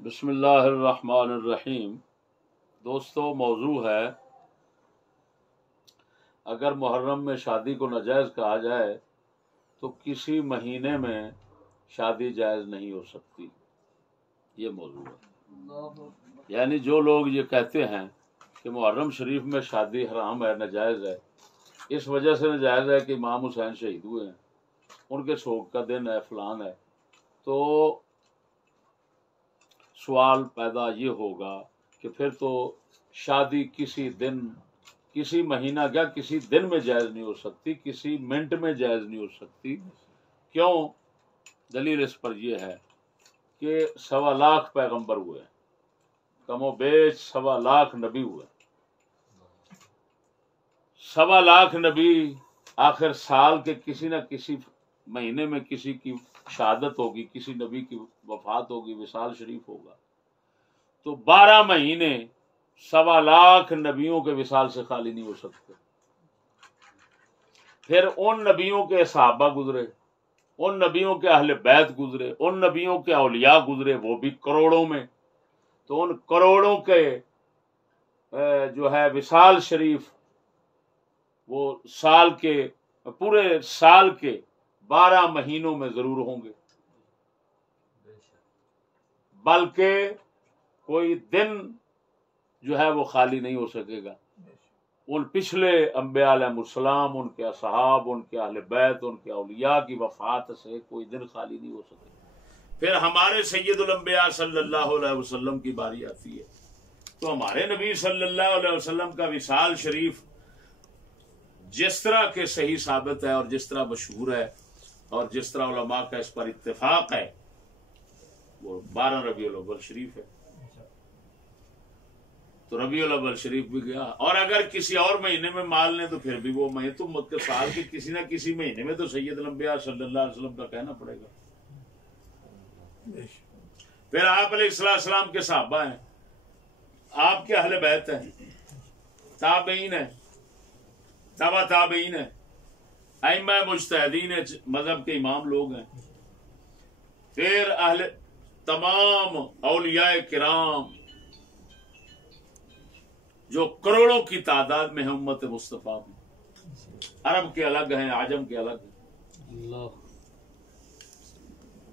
बिस्मिल्लाहिर्रहमानिर्रहीम। दोस्तों, मौजू है अगर मुहर्रम में शादी को नाजायज़ कहा जाए तो किसी महीने में शादी जायज़ नहीं हो सकती। ये मौजू है। यानी जो लोग ये कहते हैं कि मुहर्रम शरीफ में शादी हराम है, नाजायज़ है, इस वजह से नाजायज़ है कि इमाम हुसैन शहीद हुए हैं, उनके शोक का दिन है, फलान है, तो सवाल पैदा ये होगा कि फिर तो शादी किसी दिन, किसी महीना क्या किसी दिन में जायज़ नहीं हो सकती, किसी मिनट में जायज़ नहीं हो सकती। क्यों? दलील इस पर यह है कि 1.25 लाख पैगंबर हुए, कमोबेश 1.25 लाख नबी हुए। 1.25 लाख नबी आखिर साल के किसी न किसी महीने में किसी की शहादत होगी, किसी नबी की वफात होगी, विसाल शरीफ होगा। तो 12 महीने 1.25 लाख नबियों के विसाल से खाली नहीं हो सकते। फिर उन नबियों के सहाबा गुजरे, उन नबियों के अहले बैत गुजरे, उन नबियों के औलिया गुजरे, वो भी करोड़ों में। तो उन करोड़ों के जो है विसाल शरीफ, वो साल के, पूरे साल के 12 महीनों में जरूर होंगे, बल्कि कोई दिन जो है वो खाली नहीं हो सकेगा। उन पिछले अंबिया अलैहिस्सलाम, उनके असहाब, उनके अहले बैत, उनके औलिया की वफात से कोई दिन खाली नहीं हो सकेगा। फिर हमारे सैयदुल अंबिया सल्लल्लाहु अलैहि वसल्लम की बारी आती है, तो हमारे नबी सल्लल्लाहु अलैहि वसल्लम का विसाल शरीफ जिस तरह के सही साबित है और जिस तरह मशहूर है और जिस तरह उलमा का इस पर इत्तेफाक है, वो 12 रबीउल अव्वल शरीफ है। तो रबीउल अव्वल शरीफ भी गया, और अगर किसी और महीने में मान लें तो फिर भी वो महीने, तो साल के किसी न किसी महीने में तो सैयदुल अंबिया सल्लल्लाहु अलैहि वसल्लम का कहना पड़ेगा। फिर आप अलैहिस्सलाम के सहाबा हैं, आपके अहले बैत हैं, ताबईन है, तबा ताबईन है, अइम्मा मुज्तहिदीन है, मजहब के इमाम लोग हैं। फिर अहले तमाम औलियाए किराम जो करोड़ों की तादाद में है उम्मत मुस्तफा में, अरब के अलग हैं, आजम के अलग हैं,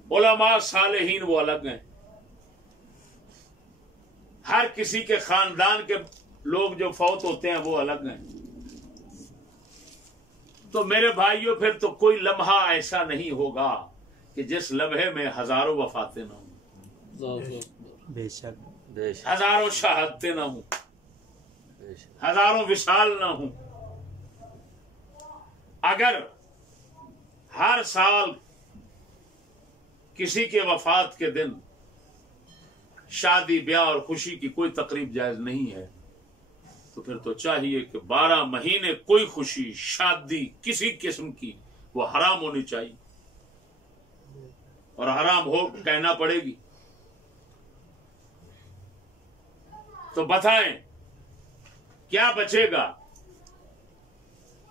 उलमा सालेहीन वो अलग हैं, हर किसी के खानदान के लोग जो फौत होते हैं वो अलग हैं। तो मेरे भाइयों, फिर तो कोई लम्हा ऐसा नहीं होगा कि जिस लम्हे में हजारों वफातें ना हों, बेशक हजारों शहादतें ना हों, हजारों विशाल ना हों। अगर हर साल किसी के वफात के दिन शादी ब्याह और खुशी की कोई तकरीब जायज नहीं है, तो फिर तो चाहिए कि 12 महीने कोई खुशी शादी किसी किस्म की वो हराम होनी चाहिए, और हराम हो कहना पड़ेगी। तो बताएं क्या बचेगा?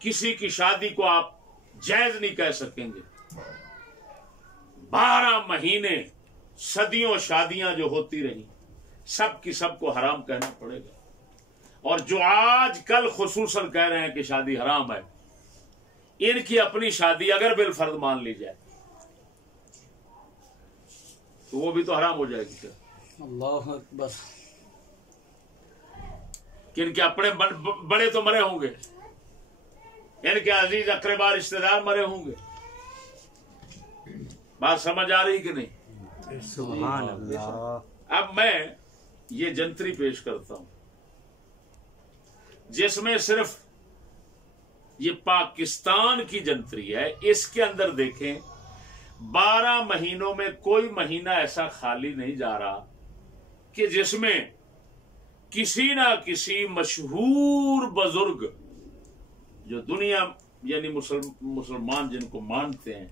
किसी की शादी को आप जायज नहीं कह सकेंगे। 12 महीने सदियों शादियां जो होती रही, सब की सबको हराम कहना पड़ेगा। और जो आज कल खुसूसन कह रहे हैं कि शादी हराम है, इनकी अपनी शादी अगर बिलफर्ज मान ली जाए तो वो भी तो हराम हो जाएगी। क्या अल्लाह अकबर। कि इनके अपने बड़े तो मरे होंगे, इनके अजीज अकरबा रिश्तेदार मरे होंगे। बात समझ आ रही कि नहीं? सुभान अल्लाह। अब मैं ये जंतरी पेश करता हूं जिसमें सिर्फ ये पाकिस्तान की जंतरी है। इसके अंदर देखें, 12 महीनों में कोई महीना ऐसा खाली नहीं जा रहा कि जिसमें किसी ना किसी मशहूर बुजुर्ग जो दुनिया यानी मुसलमान जिनको मानते हैं,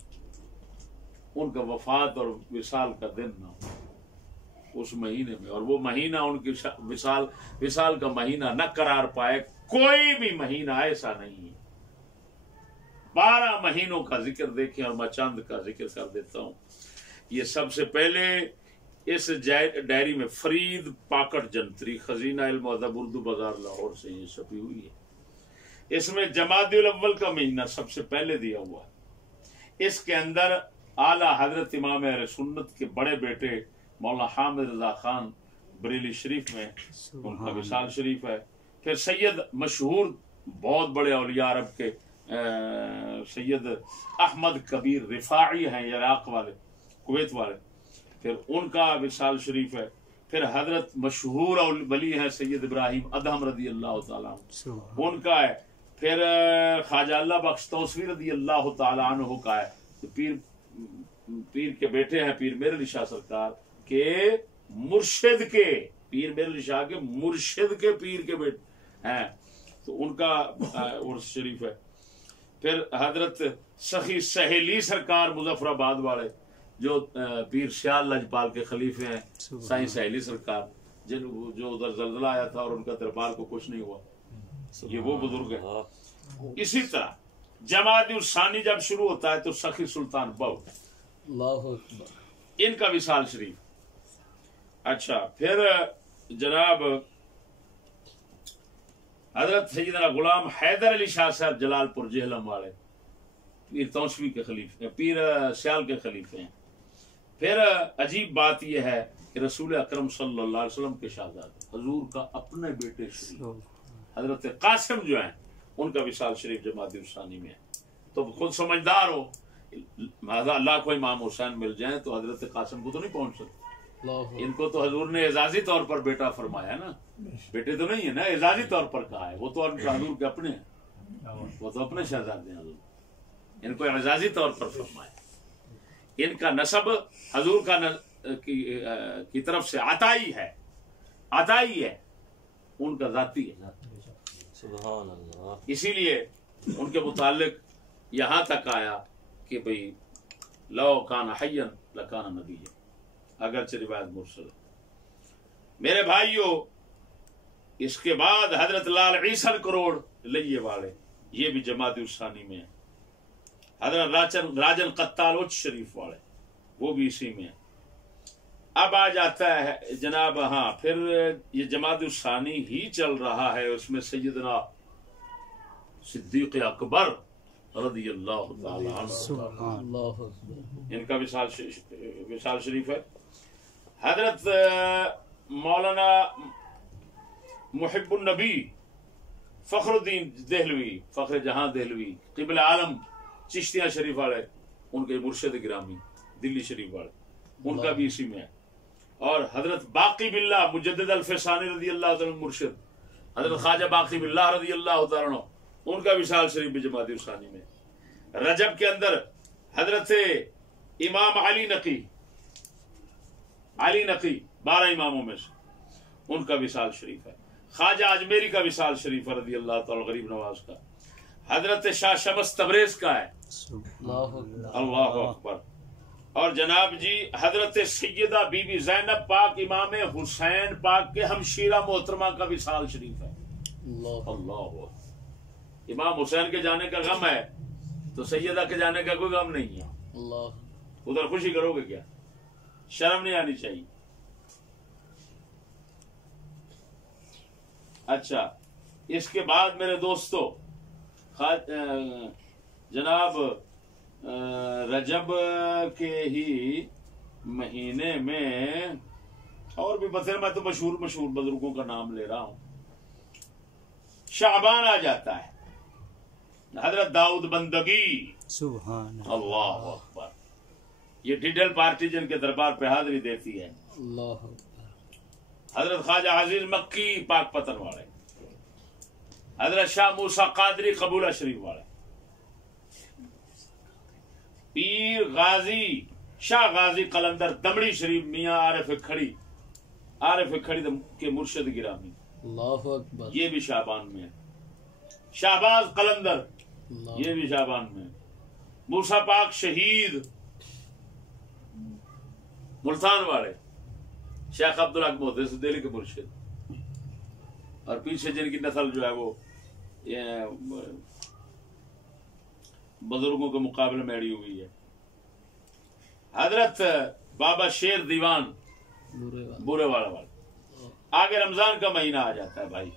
उनका वफात और विसाल का दिन ना हो उस महीने में, और वो महीना उनकी विसाल का महीना न करार पाए। कोई भी महीना ऐसा नहीं है। 12 महीनों का जिक्र देखें, और मैं चंद का जिक्र कर देता हूं। ये सबसे पहले इस डायरी में फरीद पाकट जंतरी खजीना इल्म अदब उर्दू बाजार लाहौर से ये छपी हुई है। इसमें जमादिउल अव्वल का महीना सबसे पहले दिया हुआ है। इसके अंदर आला हजरत इमाम अहले सुन्नत के बड़े बेटे मौलाना हामिद रजा खान बरेली शरीफ में उनका विसाल शरीफ है। फिर सैयद मशहूर बहुत बड़े औलिया अरब के सैयद अहमद कबीर रिफाई हैं, इराक वाले, कुवैत वाले, फिर उनका विसाल शरीफ है। फिर हजरत मशहूर वली है सैयद इब्राहिम अदहम रदी अल्लाह ताला उनका है। फिर ख्वाजा अल्लाह बख्श तौसवी रदी अल्लाह ताला अन्हु का है। तो पीर के बेटे हैं पीर मेरे शाह सरकार के मुर्शिद के, पीर मेरे शाह के मुर्शिद के पीर के बेटे हैं, तो उनका उर्स शरीफ है। फिर हजरत सखी सहेली सरकार मुजफ्फराबाद वाले जो पीर श्याल लजपाल के खलीफे हैं, साईं सहेली सरकार जो उधर जलजला आया था और उनका दरबार को कुछ नहीं हुआ, ये वो बुजुर्ग है। इसी तरह जमात सानी जब शुरू होता है तो सखी सुल्तान बहू इनका विसाल शरीफ। अच्छा, फिर जनाब हजरत सैयदना गुलाम हैदर अली शाह साहब जलालपुर जेहलम वाले पीर तौसवी के खलीफे, पीर श्याल के खलीफे हैं। फिर अजीब बात यह है कि रसूल अकरम सल्लल्लाहु अलैहि वसल्लम के शहजादे हजूर का अपने बेटे शरीफ हजरत कासिम जो हैं उनका विसाल शरीफ जमात सानी में है। तो खुद समझदार हो, अल्लाह को इमाम हुसैन मिल जाए तो हजरत कासिम को तो नहीं पहुंच सकते। इनको तो हजूर ने एजाजी तौर पर बेटा फरमाया ना, बेटे तो नहीं है ना, एजाजी तौर पर कहा है। वो तो हजूर के अपने हैं, वो तो अपने शहजादे हैं, इनको एजाजी तौर पर फरमाया। इनका नसब हजूर का की तरफ से अताई है, अताई है, उनका जाती है। सुभान अल्लाह। इसीलिए उनके मुतालिक यहां तक आया कि भाई लो काना हय्यन लकाना नबिय्यन, अगरचे रिवायत मुरसल। मेरे भाइयों, इसके बाद हजरत लाल ईसन करोड़ लइये वाले ये भी जमात उसानी में है। हजरत राजन कत्ताल उच्च शरीफ वाले वो भी इसी में है। अब आ जाता है जनाब, हाँ, फिर ये जमात उसानी ही चल रहा है, उसमें सैयदना सिद्दीक अकबर रज़ी अल्लाह ताला अन्हु इनका विसाल शरीफ है। हजरत मौलाना मुहिब्बुन नबी फखरुद्दीन देहलवी, फखर जहां देहलवी, क़िबल आलम चिश्तिया शरीफ वाले, उनके मुर्शिद गिरामी दिल्ली शरीफ वाले, उनका भी इसी में है। और हजरत बाकी बिल्ला मुजद्दिद अल फैसानी रज़ी अल्लाह ताला मुर्शिद हजरत ख्वाजा बाकी बिल्ला रज़ी अल्लाह ताला उनका विसाल शरीफ भी जमात उसानी में। रजब के अंदर हजरत इमाम अली नकी 12 इमामों में से उनका विसाल शरीफ है। ख्वाजा अजमेरी का विसाल शरीफ रज़ी अल्लाह ताला गरीब नवाज का। हजरत शाह शमस तबरेज का है, अल्लाह अकबर। और जनाब जी हजरत सैयदा बीबी ज़ैनब पाक इमाम हुसैन पाक के हमशीरा मोहतरमा का विसाल शरीफ है। अल्लाह, इमाम हुसैन के जाने का गम है तो सैयदा के जाने का कोई गम नहीं है। उधर खुशी करोगे क्या? शर्म नहीं आनी चाहिए। अच्छा, इसके बाद मेरे दोस्तों जनाब रजब के ही महीने में और भी बतरे, मैं तो मशहूर बुजुर्गों का नाम ले रहा हूं। शाबान आ जाता है, हजरत दाऊद बंदगी, सुभान अल्लाह अकबर, ये डिडल पार्टी जिनके दरबार पे हाजिरी देती है। हजरत ख्वाजा अजीज मक्की पाक पतन वाले, हजरत शाह मूसा कादरी कबूला शरीफ वाले, पीर गाजी शाह गाजी कलंदर दमड़ी शरीफ मियाँ आरिफ खड़ी के मुर्शिद गिरामी, ये भी शाबान में है। शाहबाज कलंदर ये भी शाबान में। मूसा पाक शहीद मुल्तान वाले शेख अब्दुल हक मोहद्दिस दिल्ली के मुर्शिद, और पीछे जिनकी नस्ल जो है वो बुजुर्गों के मुकाबले में अड़ी हुई है। हजरत बाबा शेर दीवान बुरे वाला। आगे रमजान का महीना आ जाता है भाई।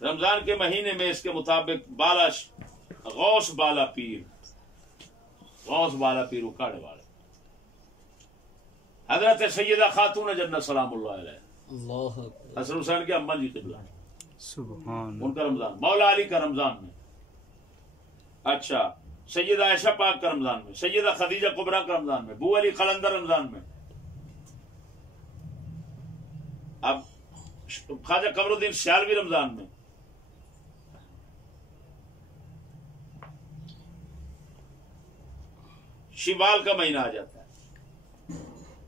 रमजान के महीने में इसके मुताबिक गौस बाला पीर उकाड़े वाले हजरत सैयदा खातून जन्नत सलामुल्लाह अलैहा हसन हुसैन के अम्मा जी क़िबला सुभान उनका रमजान, मौला अली का रमजान में, अच्छा सैयदा आयशा पाक का रमजान में, सैयदा खदीजा कुबरा का रमजान में, बू अली कलंदर रमजान में, अब ख्वाजा कमरुद्दीन सियालवी रमजान में, शिवाल का महीना आ जाता है।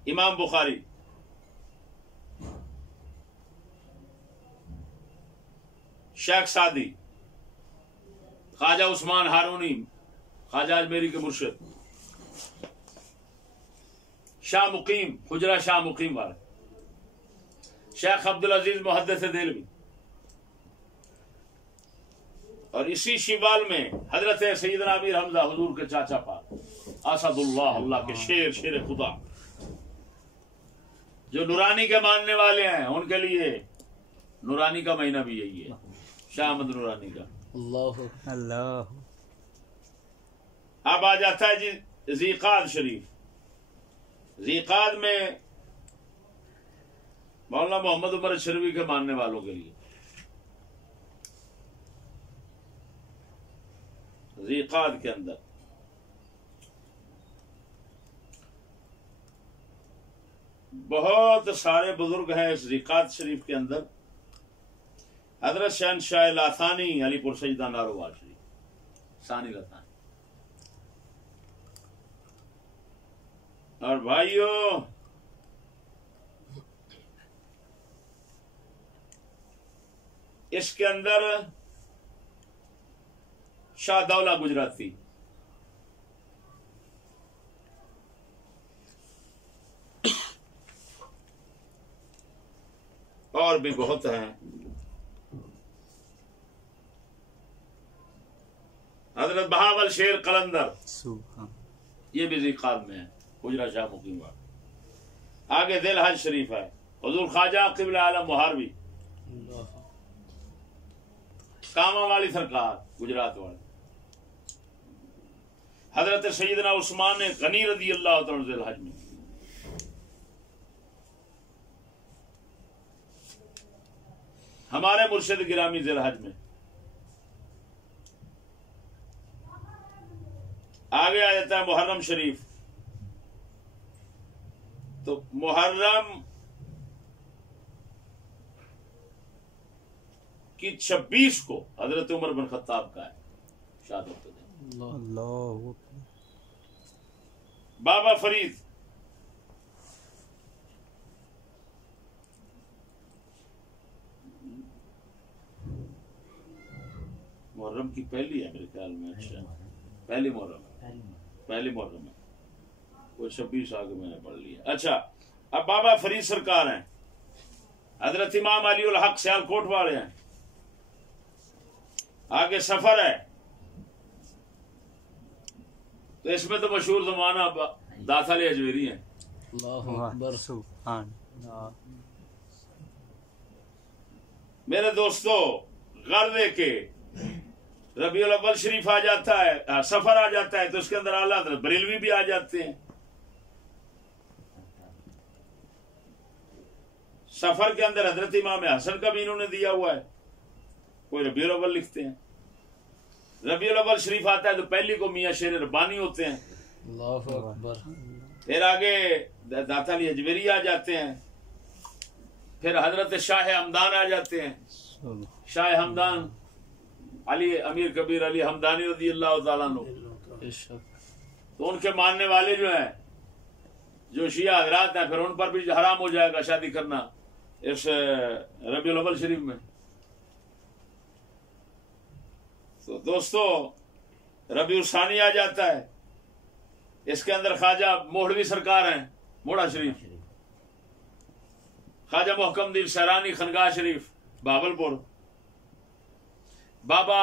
इमाम बुखारी, शेख सादी, ख्वाजा उस्मान हारूनी, ख्वाजा अजमेरी के मुर्शिद, शाह मुकीम, हुजरा शाह मुकीम वाले, शेख अब्दुल अजीज मुहद्दिस देलवी, और इसी शिवाल में हजरत सैयदना अमीर हमजा हुजूर के चाचा पाक असदुल्लाह, अल्लाह के शेर खुदा, जो नूरानी के मानने वाले हैं उनके लिए नूरानी का महीना भी यही है, शाह अहमद नूरानी का। अल्लाह। अब आ जाता है जी ज़ीक़ाद शरीफ। ज़ीक़ाद में मौलाना मोहम्मद उमर शरीफ के मानने वालों के लिए ज़ीक़ाद के अंदर बहुत सारे बुजुर्ग हैं। इस ज़ीक़ाद शरीफ के अंदर हजरत शहनशाह लाथानी अलीपुर सजदा नारोवाल शरीफ सानी लाथानी, और भाइयों इसके अंदर शाहदौला गुजराती, और भी बहुत हैं। हजरत बहावल शेर कलंदर, ये भी ज़ीक़ाद में है, हुजरा शाह मुकीम वाला। आगे दिल हज शरीफ है, हुजूर ख्वाजा क़िबला आलम मुहारबी, कामा वाली सरकार गुजरात वाले, हजरत सैयदना उस्मान गनी रज़ी अल्लाह तआला दिल हज में, हमारे मुर्शिद गिरामी दिल हज में। आगे आ जाता है मुहर्रम शरीफ। तो मुहर्रम की 26 को हजरत उमर बिन खत्ताब का है शहादत दिन। अल्लाह। बाबा फरीद, मुहर्रम की पहली है मेरे ख्याल में, अच्छा पहली मुहर्रम है, वो 26 आगे मैंने पढ़ लिया। अच्छा, अब बाबा फरीद सरकार हैं, हजरत इमाम अली उल हक सियालकोट वाले हैं। आगे सफर है, तो इसमें तो मशहूर जमाना दाता अली अजमेरी हैं। मेरे दोस्तों, गर्दे के रबीउल अव्वल शरीफ आ जाता है, सफर आ जाता है, तो उसके अंदर आला हज़रत बरेलवी भी आ जाते हैं। सफर के अंदर हजरत इमाम हसन का भी इन्होंने दिया हुआ है, कोई रबीउल अव्वल लिखते हैं। रबीउल अव्वल शरीफ आता है तो पहली को मियां शेर रब्बानी होते हैं। अल्लाहु अकबर। फिर आगे दाता अली अजमेरी आ जाते हैं, फिर हजरत शाह हमदान आ जाते हैं। शाह हमदान अली अमीर कबीर अली हमदानी रज़ी अल्लाह तआला अन्हु, तो उनके मानने वाले जो हैं, जो शिया हजरात हैं, फिर उन पर भी हराम हो जाएगा शादी करना इस रबीउल अव्वल शरीफ में। तो दोस्तों, रबीउल सानी आ जाता है, इसके अंदर ख्वाजा मोहड़वी सरकार हैं, मोड़ा शरीफ, ख्वाजा मोहकमदीन सरानी खनगाह शरीफ भागलपुर, बाबा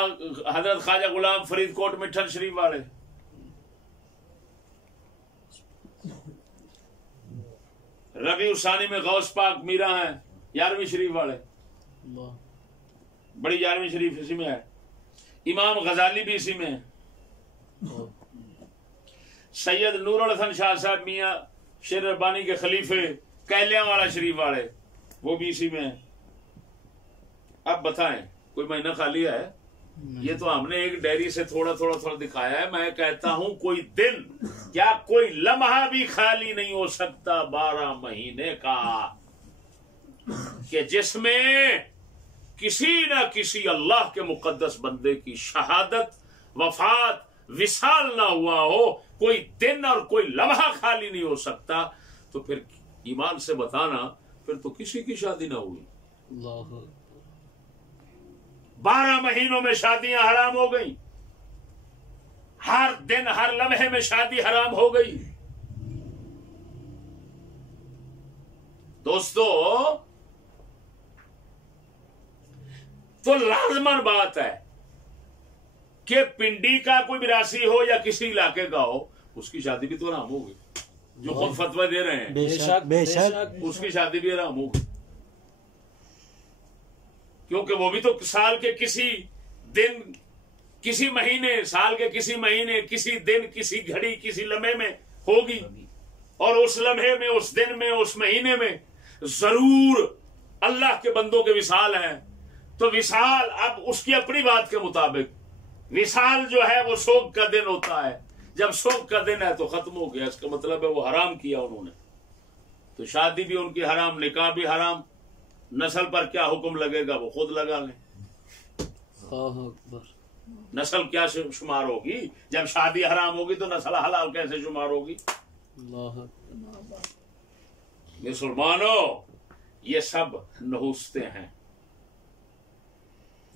हजरत ख्वाजा गुलाम फरीद कोट मिठन शरीफ वाले, रबी उसानी में गौस पाक मीरा है, 11वीं शरीफ वाले, बड़ी 11वीं शरीफ इसी में है। इमाम गजाली भी इसी में है। सैयद नूरुल हसन शाह साहब मियाँ शेर रब्बानी के खलीफे कैलियां वाला शरीफ वाले, वो भी इसी में है। अब बताएं कोई महीना खाली है? ये तो हमने एक डायरी से थोड़ा थोड़ा दिखाया है। मैं कहता हूं कोई दिन क्या कोई लम्हा भी खाली नहीं हो सकता 12 महीने का कि जिसमें किसी ना किसी अल्लाह के मुकद्दस बंदे की शहादत, वफात, विसाल ना हुआ हो। कोई दिन और कोई लम्हा खाली नहीं हो सकता। तो फिर ईमान से बताना, फिर तो किसी की शादी ना हुई। 12 महीनों में शादियां हराम हो गई, हर दिन हर लम्हे में शादी हराम हो गई। दोस्तों, तो लाजमन बात है कि पिंडी का कोई विरासी हो या किसी इलाके का हो, उसकी शादी भी तो हराम होगी। जो खुद फतवा दे रहे हैं, बेशक बेशक उसकी शादी भी हराम होगी, क्योंकि वो भी तो साल के किसी दिन, किसी महीने, साल के किसी महीने, किसी दिन, किसी घड़ी, किसी लम्हे में होगी। और उस लम्हे में, उस दिन में, उस महीने में जरूर अल्लाह के बंदों के विसाल हैं। तो विसाल अब उसकी अपनी बात के मुताबिक विसाल जो है वो शोक का दिन होता है। जब शोक का दिन है तो खत्म हो गया, इसका मतलब है वो हराम किया उन्होंने। तो शादी भी उनकी हराम, निकाह भी हराम। नस्ल पर क्या हुक्म लगेगा वो खुद लगा लें। नस्ल क्या शुमार होगी? जब शादी हराम होगी तो नस्ल हलाल कैसे शुमार होगी? मुसलमानों, ये सब नहुस्ते हैं,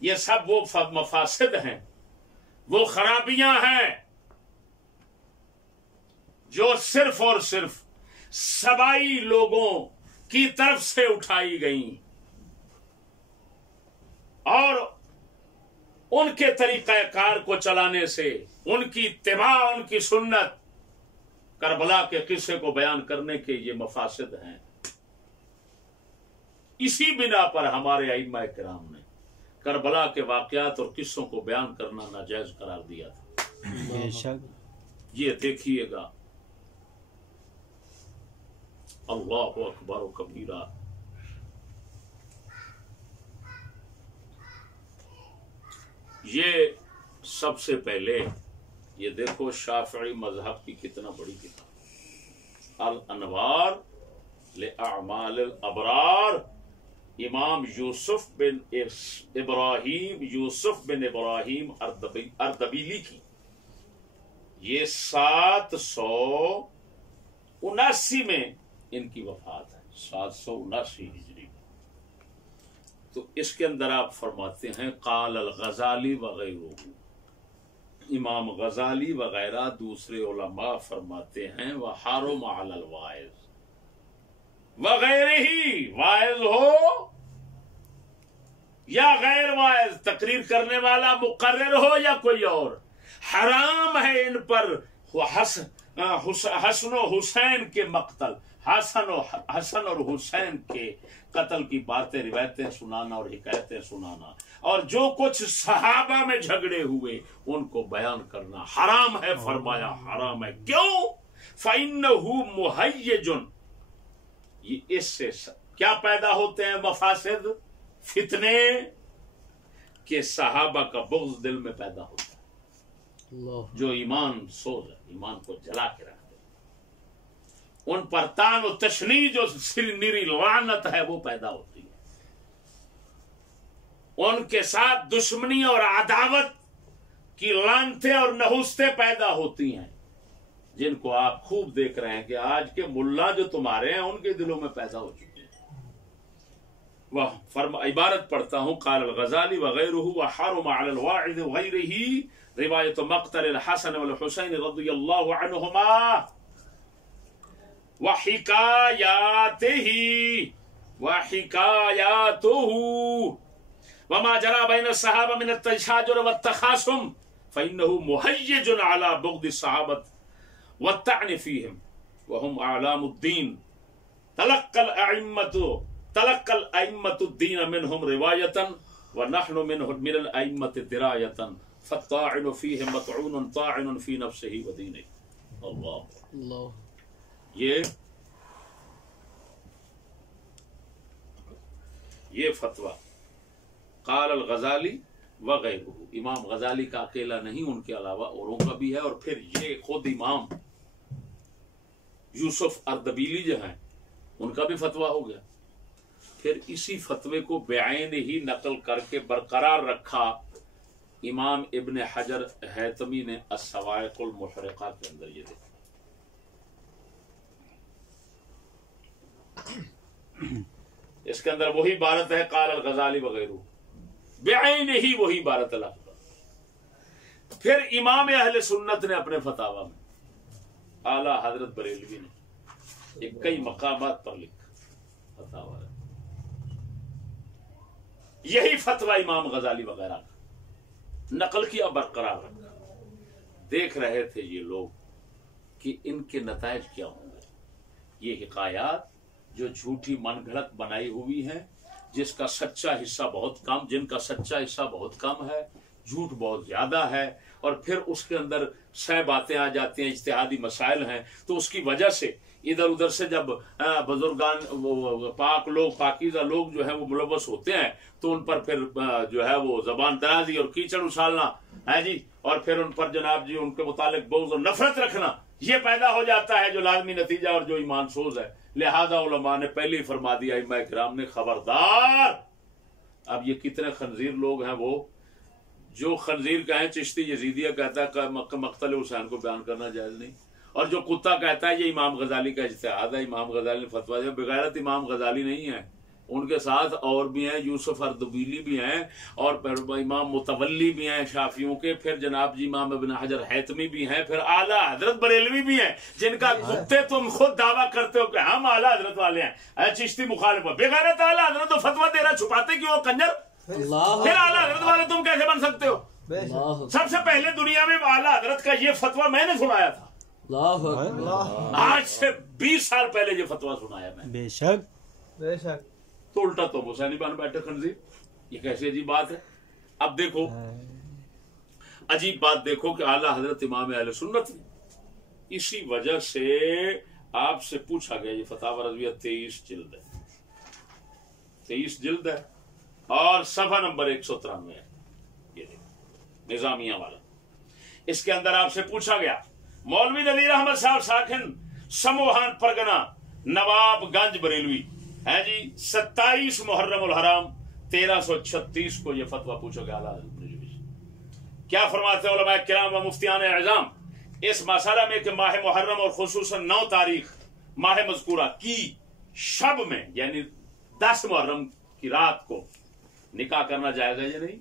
ये सब वो मफासिद हैं, वो खराबियां हैं जो सिर्फ और सिर्फ सबाई लोगों की तरफ से उठाई गई और उनके तरीक़ाकार को चलाने से, उनकी इत्तिबा, उनकी सुन्नत, करबला के किस्से को बयान करने के ये मफासिद हैं। इसी बिना पर हमारे अइम्मा किराम ने करबला के वाक़यात और किस्सों को बयान करना नाजायज करार दिया था। बेशक। ये देखिएगा, अल्लाहु अकबर कबीरा। ये सबसे पहले ये देखो शाफी मजहब की कितना बड़ी किताब, अल अनवार ले अमाल अल अबरार, इमाम यूसुफ बिन इब्राहिम अर्दबीली की। ये 779 में इनकी वफात है, 779 हिजरी। तो इसके अंदर आप फरमाते हैं काल अल गजाली वगैरह, इमाम गजाली वगैरह दूसरे उलमा फरमाते हैं वह हारुम अलल वाइज वगैरह ही, वाइज हो या गैर वाइज, तकरीर करने वाला मुकर्रर हो या कोई और, हराम है इन पर हसन हुसैन के मक्तल, हसन और हुसैन के कत्ल की बातें, रिवायतें सुनाना और हिकायतें सुनाना, और जो कुछ सहाबा में झगड़े हुए उनको बयान करना हराम है। फरमाया हराम है। क्यों? फ़इन्नहु मुहय्यजुन, ये इससे क्या पैदा होते हैं मफासिद, फितने के सहाबा का बुग़्ज़ दिल में पैदा होता है। जो ईमान सोज है, ईमान को जला के रखते, उन पर तान और तशनी जो निरी लानत है वो पैदा होती है। उनके साथ दुश्मनी और अदावत की लानतें और नहुस्तें पैदा होती हैं, जिनको आप खूब देख रहे हैं कि आज के मुल्ला जो तुम्हारे हैं उनके दिलों में पैदा हो चुकी है। वह इबारत पढ़ता हूं, काल अल गजाली वगैरहु व हरम अलल वाइद वगैरही रिवायत मक़तल अल हसन वल हुसैन रज़ियल्लाहु अन्हुमा व हिकायातुहु व मा जरा बैन सहाबा मिन अत-तशाजुर व अत-तखासुम फ़इन्नहु मुहय्यजुन अला बुग़्द सहाबत व तअन फ़ीहिम व हुम अअलामुद्दीन तलक्कल अइम्मतु दीन मिनहुम रिवायतन व नहनु मिनल अइम्मति दिरायतन फत्ताइनु फीहि मतऊनुन ताइनुन फी नफ्सिही व दीनिही। अल्लाह, ये फतवा क़ाल अल गज़ाली व गैरुहु, इमाम गज़ाली का अकेला नहीं, उनके अलावा औरों का भी है। और फिर ये खुद इमाम यूसुफ अर्दबीली जो हैं उनका भी फतवा हो गया। फिर इसी फतवे को बेआइन ही नकल करके बरकरार रखा इमाम इब्न हजर हैतमी ने अस्सवाइक़ुल मुहरिक़ा के अंदर। ये देखो इसके अंदर वही इबारत है क़ाल अल गज़ाली वगैरह, बेआइन ही वही इबारत लफ्ज़। फिर इमाम अहले सुन्नत ने अपने फतावा में, आला हजरत बरेलवी ने एक कई मकामात पर लिखा फतावा है, यही फतवा इमाम गज़ाली वगैरह का नकल किया, बरकरार रखा। देख रहे थे ये लोग कि इनके नताइज क्या होंगे। ये हिकायात जो झूठी मनगढ़ंत बनाई हुई हैं, जिसका सच्चा हिस्सा बहुत कम, जिनका सच्चा हिस्सा बहुत कम है, झूठ बहुत ज्यादा है, और फिर उसके अंदर सह बातें आ जाती हैं, इज्तिहादी मसाइल हैं, तो उसकी वजह से इधर उधर से जब बुजुर्गान पाक लोग, पाकीज़ा लोग जो है वो मुलव्वस होते हैं, तो उन पर फिर जो है वो जबान दराजी और कीचड़ उछालना है जी, और फिर उन पर जनाब जी उनके मुतालिक बोझ और नफरत रखना, ये पैदा हो जाता है, जो लाजमी नतीजा और जो ईमान सोज है। लिहाजा उलमा ने पहले ही फरमा दिया, इमाम किराम ने, खबरदार। अब ये कितने खंजीर लोग हैं, वो जो खंजीर कहें चिश्ती यजीदिया कहता है मक्तल हुसैन को बयान करना जायज नहीं, और जो कुत्ता कहता है ये इमाम गजाली का इज्तिहाद है, इमाम गजाली ने फतवा दिया। बेगैरत इमाम गजाली नहीं है, उनके साथ और भी हैं, यूसुफ अर्दबीली भी हैं, और इमाम मुतवल्ली भी हैं शाफियों के, फिर जनाब जी इमाम इब्न हजर हैतमी भी हैं, फिर आला हजरत बरेलवी भी हैं, जिनका कुत्ते तुम खुद दावा करते हो कि हम आला हजरत वाले हैं, चिश्ती मुखालिफ। बेगैरत आला हजरत तो फतवा दे रहा, छुपाते क्यों कंजर? फिर आला हजरत वाले तुम कैसे बन सकते हो? सबसे पहले दुनिया में आला हजरत का ये फतवा मैंने सुनाया था, आज से 20 साल पहले ये फतवा सुनाया मैं। बेशक बेशक। तो उल्टा तो हुसैनी बन बैठे खंजीर, ये कैसी अजीब बात है। अब देखो अजीब बात देखो कि आला हजरत इमाम अहले सुन्नत ने इसी वजह से आपसे पूछा गया, ये फतावा रज़विया 23 जिल्द है, 23 जिल्द है, और सफा नंबर 193 है, ये देखो निजामिया वाला। इसके अंदर आपसे पूछा गया, मौलवी नज़ीर अहमद साहब साकिन समोहान परगना नवाबगंज बरेलवी है जी, 27 मुहर्रम उल हराम 1336 को यह फतवा पूछा गया। क्या फरमाते हैं उलमा किराम व मुफ्तियान एज़ाम इस मसला में कि माह मुहर्रम और खुसूसन 9 तारीख माह मज़कूरा की शब में, यानी 10 मुहर्रम की रात को निकाह करना जायज है या नहीं?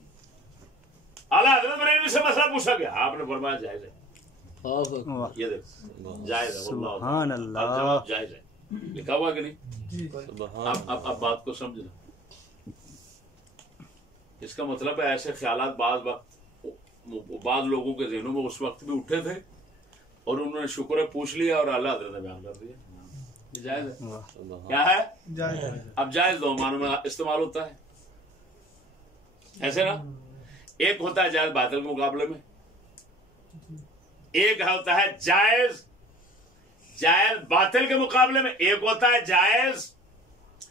आला हज़रत बरेलवी से मसला पूछा गया, आपने फरमाया जायज है। ये देखो जायज है, सुभान अल्लाह, जवाब जायज है, लिखा हुआ कि नहीं? अब बात को समझना। इसका मतलब है ऐसे ख्यालात बाज लोगों के ज़हनों में उस वक्त भी उठे थे, और उन्होंने शुक्र पूछ लिया और अल्लाह हज़रत ने बयान कर दिया। जायज है, क्या है? जायज। अब जायज दो मानों में इस्तेमाल होता है, ऐसे ना। एक होता है जायज बातिल के मुकाबले में, एक होता है जायज बातिल के मुकाबले में, एक होता है जायज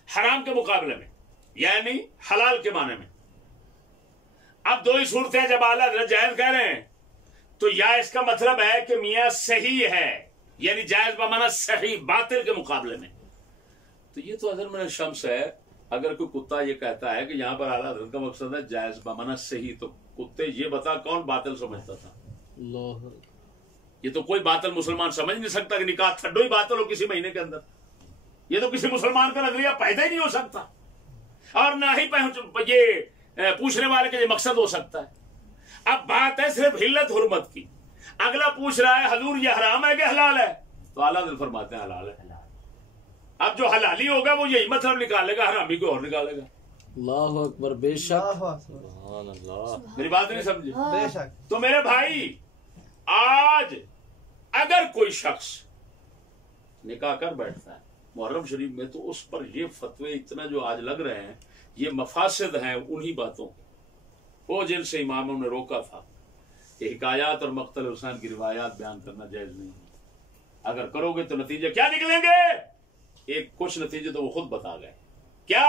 हराम के मुकाबले में, यानी हलाल के माने में। अब दो ही सूरतें जब आला हज़रत जायज कह रहे हैं, तो या इसका मतलब है कि मियां सही है, यानी जायज बमाना सही, बातिल के मुकाबले में। तो ये तो असल में शम्स है। अगर कोई कुत्ता ये कहता है कि यहां पर आला हज़रत का मकसद है जायज बमाना सही, तो कुत्ते ये बता कौन बातिल समझता था? ये तो कोई बातिल मुसलमान समझ नहीं सकता कि निकाह छड्डो ही बातिल हो किसी महीने के अंदर। ये तो किसी मुसलमान का नजरिया पैदा ही नहीं हो सकता, और ना ही ये पूछने वाले का ये मकसद हो सकता है। अब बात है सिर्फ हिल्लत हुर्मत की। अगला पूछ रहा है हजूर ये हराम है कि हलाल है, तो आला दिल फरमाते हैं हलाल है। अब जो हलाली होगा वो यही मतलब निकालेगा, हरामी को और निकालेगा। अल्लाहु अकबर। बेशक, मेरी बात नहीं समझे? बेशक। तो मेरे भाई, आज अगर कोई शख्स निकाह कर बैठता है मुहर्रम शरीफ में, तो उस पर ये फतवे इतना जो आज लग रहे हैं, ये मफासिद हैं उन्हीं बातों के, वो जिनसे इमामों ने रोका था कि हिकायात और मक्तल हुसैन की रिवायात बयान करना जायज नहीं है। अगर करोगे तो नतीजे क्या निकलेंगे? एक कुछ नतीजे तो वो खुद बता गए, क्या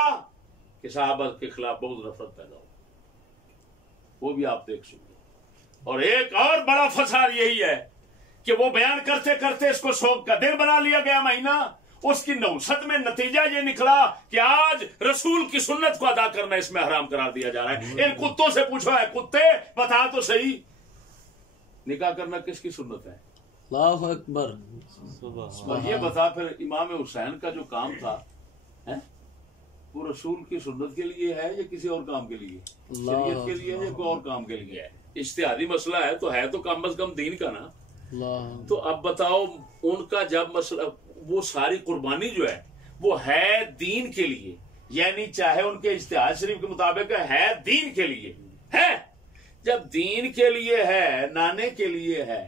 कि सहाबा के खिलाफ बहुत नफरत पैदा हो, वो भी आप देख सकते। और एक और बड़ा फसाद यही है कि वो बयान करते करते इसको शौक का दिन बना लिया गया महीना। उसकी नौसत में नतीजा ये निकला कि आज रसूल की सुन्नत को अदा करना इसमें हराम करार दिया जा रहा है। इन कुत्तों से पूछो है, कुत्ते बता तो सही, निकाह करना किसकी सुन्नत है? अल्लाहु अकबर। और ये बता फिर इमाम हुसैन का जो काम था है, वो रसूल की सुन्नत के लिए है या किसी और काम के लिए? शरीयत के लिए है या कोई और काम के लिए है? इज्तिहादी मसला है तो कम अज कम दीन का ना। तो अब बताओ, उनका जब मसला, वो सारी कुर्बानी जो है वो है दीन के लिए, यानी चाहे उनके इज्तिहाद शरीफ के मुताबिक है दीन के लिए है। जब दीन के लिए है, नाने के लिए है,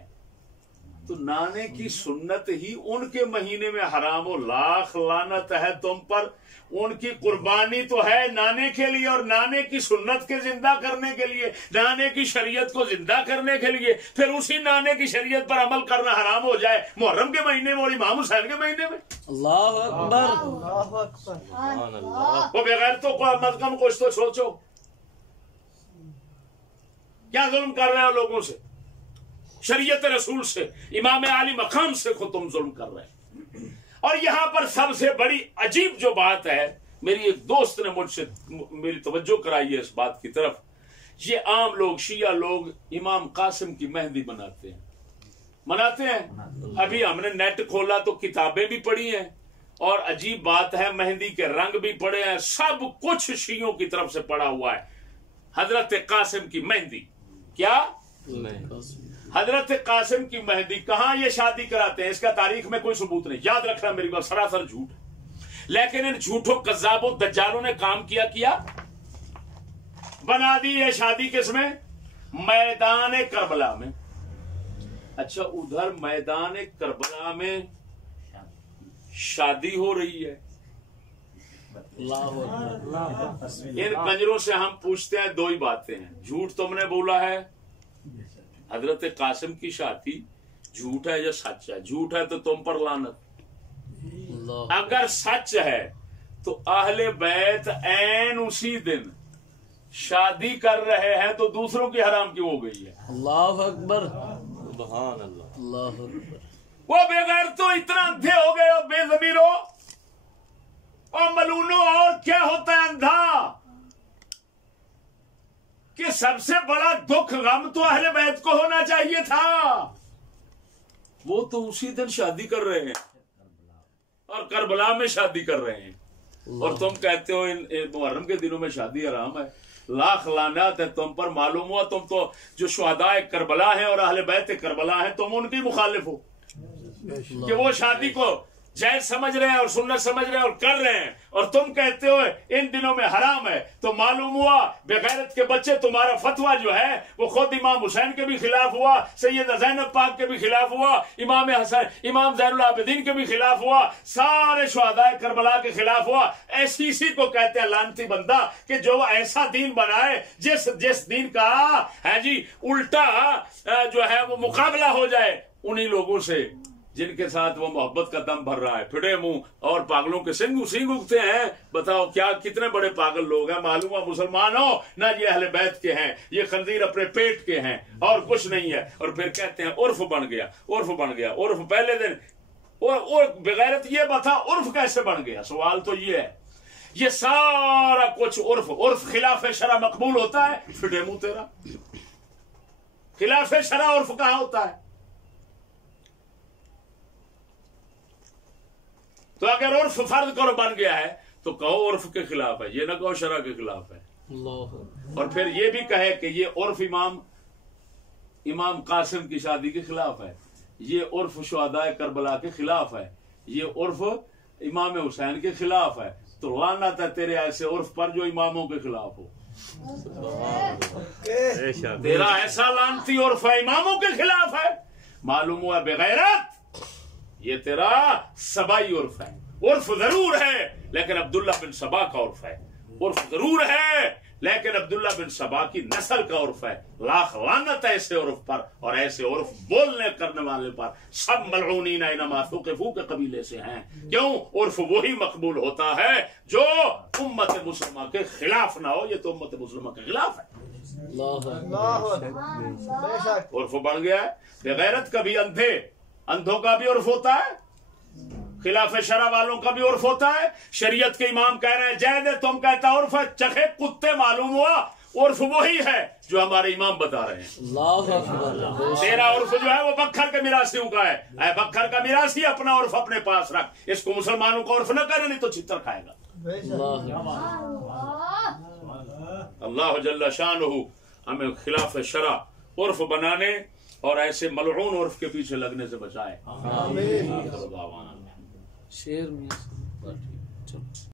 तो नाने की सुन्नत ही उनके महीने में हराम हो। लाख लानत है तुम पर। उनकी कुर्बानी तो है नाने के लिए और नाने की सुन्नत के जिंदा करने के लिए, नाने की शरीयत को जिंदा करने के लिए। फिर उसी नाने की शरीयत पर अमल करना हराम हो जाए मुहर्रम के महीने में और इमाम हुसैन के महीने में। अल्लाहु अकबर। वो बगैर तो मत कम कुछ तो सोचो, क्या जुल्म कर रहे हो लोगों से, शरीयत रसूल से, इमाम आली मकाम से खुद तुम जुल्म कर रहे हैं। और यहां पर सबसे बड़ी अजीब जो बात है, मेरी एक दोस्त ने मुझसे मेरी तवज्जो कराई है इस बात की तरफ। ये आम लोग, शिया लोग इमाम कासिम की मेहंदी मनाते हैं। अभी हमने नेट खोला तो किताबें भी पढ़ी हैं, और अजीब बात है मेहंदी के रंग भी पड़े हैं, सब कुछ शियों की तरफ से पड़ा हुआ है। हजरत कासिम की मेहंदी, क्या हजरत कासिम की मेहंदी, कहां ये शादी कराते हैं? इसका तारीख में कोई सबूत नहीं। याद रखना मेरी बात, सरासर झूठ। लेकिन इन झूठों कज्जाबों दज्जालों ने काम किया बना दी है शादी किसमें? मैदान करबला में। अच्छा, उधर मैदान करबला में शादी हो रही है। इन कंजरों से हम पूछते हैं, दो ही बातें हैं, झूठ तुमने बोला है, हजरत कासिम की शादी झूठ है या सच है? झूठ है तो तुम पर लानत, अगर सच है तो अहले बैत ऐन उसी दिन शादी कर रहे हैं, तो दूसरों की हराम क्यों हो गई है? अल्लाहु अकबर, सुभान अल्लाह, अल्लाहु अकबर। वो बेगैर तो इतना अंधे हो गए हो, बेज़मीरो और मलूनो। और क्या होता है अंधा, कि सबसे बड़ा दुख गम तो अहले बैत को होना चाहिए था। वो तो उसी दिन शादी कर रहे हैं और करबला में शादी कर रहे हैं, और तुम कहते हो इन मुहर्रम के दिनों में शादी हराम है। लाख लानत है तुम पर। मालूम हुआ तुम तो जो शुहदाए करबला है और अहले बैत करबला है, तुम उनकी मुखालिफ हो कि वो शादी को जायज समझ रहे हैं और सुन्नत समझ रहे हैं और कर रहे हैं, और तुम कहते हो इन दिनों में हराम है। तो मालूम हुआ बेगैरत के बच्चे, तुम्हारा फतवा जो है वो खुद इमाम हुसैन के भी खिलाफ हुआ, सैयदा ज़ैनब पाक के भी खिलाफ हुआ, इमाम हसन, इमाम ज़ैनुल आबिदीन के भी खिलाफ हुआ, सारे शुहदाए करबला के खिलाफ हुआ। ऐसी इसी को कहते हैं लानती बंदा, कि जो ऐसा दीन बनाए जिस दीन का है जी उल्टा जो है वो मुकाबला हो जाए उन्हीं लोगों से जिनके साथ वो मोहब्बत का दम भर रहा है। फिटे मुंह और पागलों के सिंग उगते हैं। बताओ क्या कितने बड़े पागल लोग हैं। मालूम है मुसलमान हो ना, ये अहले बैत के हैं, ये खंजीर अपने पेट के हैं और कुछ नहीं है। और फिर कहते हैं उर्फ बन गया, उर्फ बन गया। उर्फ पहले दिन और बेगैरत ये बता उर्फ कैसे बन गया? सवाल तो ये है। ये सारा कुछ उर्फ खिलाफ शरा मकबूल होता है? फिटे मुंह तेरा, खिलाफ शरा उर्फ कहां होता है? तो अगर उर्फ फर्ज करो बन गया है तो कहो उर्फ के खिलाफ है, ये ना कहो शरा के खिलाफ है। और फिर ये भी कहे कि ये उर्फ इमाम कासिम की शादी के खिलाफ है, ये उर्फ शुहदाए करबला के खिलाफ है, ये उर्फ इमाम हुसैन के खिलाफ है। तो लानत है तेरे ऐसे उर्फ पर जो इमामों के खिलाफ हो। तेरा ऐसा लानती उर्फ है इमामों के खिलाफ है। मालूम हुआ बेगैरत ये तेरा सबाई उर्फ है, उर्फ जरूर है लेकिन अब्दुल्ला बिन सबा का उर्फ है। उर्फ जरूर है लेकिन अब्दुल्ला बिन सबा की नस्ल का उर्फ है। लाख लानत ऐसे उर्फ पर और ऐसे उर्फ बोलने करने वाले पर। सब मलऊनीन इनमा सुक़िफ़ू के कबीले से हैं। क्यों? उर्फ वही मकबूल होता है जो उम्मत मुस्लिमा के खिलाफ ना हो। ये तो उम्मत मुस्लिमा के खिलाफ है। उर्फ बढ़ गया है। बेगैरत का भी अंधों का भी उर्फ होता है, खिलाफ शरा वालों का भी उर्फ होता है। शरीयत के इमाम कह रहे हैं जैद तुम कहता उर्फ है, चखे कुत्ते मालूम हुआ उर्फ वही है जो हमारे इमाम बता रहे हैं। तेरा उर्फ जो है वो बखर के मिरासियों का है। ऐ बखर का मिरासी अपना उर्फ अपने पास रख। इसको मुसलमानों का उर्फ न करे नहीं तो छितर खाएगा। अल्लाह जल्ला शानुहु हमें खिलाफ शरा उर्फ बनाने और ऐसे मलऊन उर्फ के पीछे लगने से बचाए। शेर में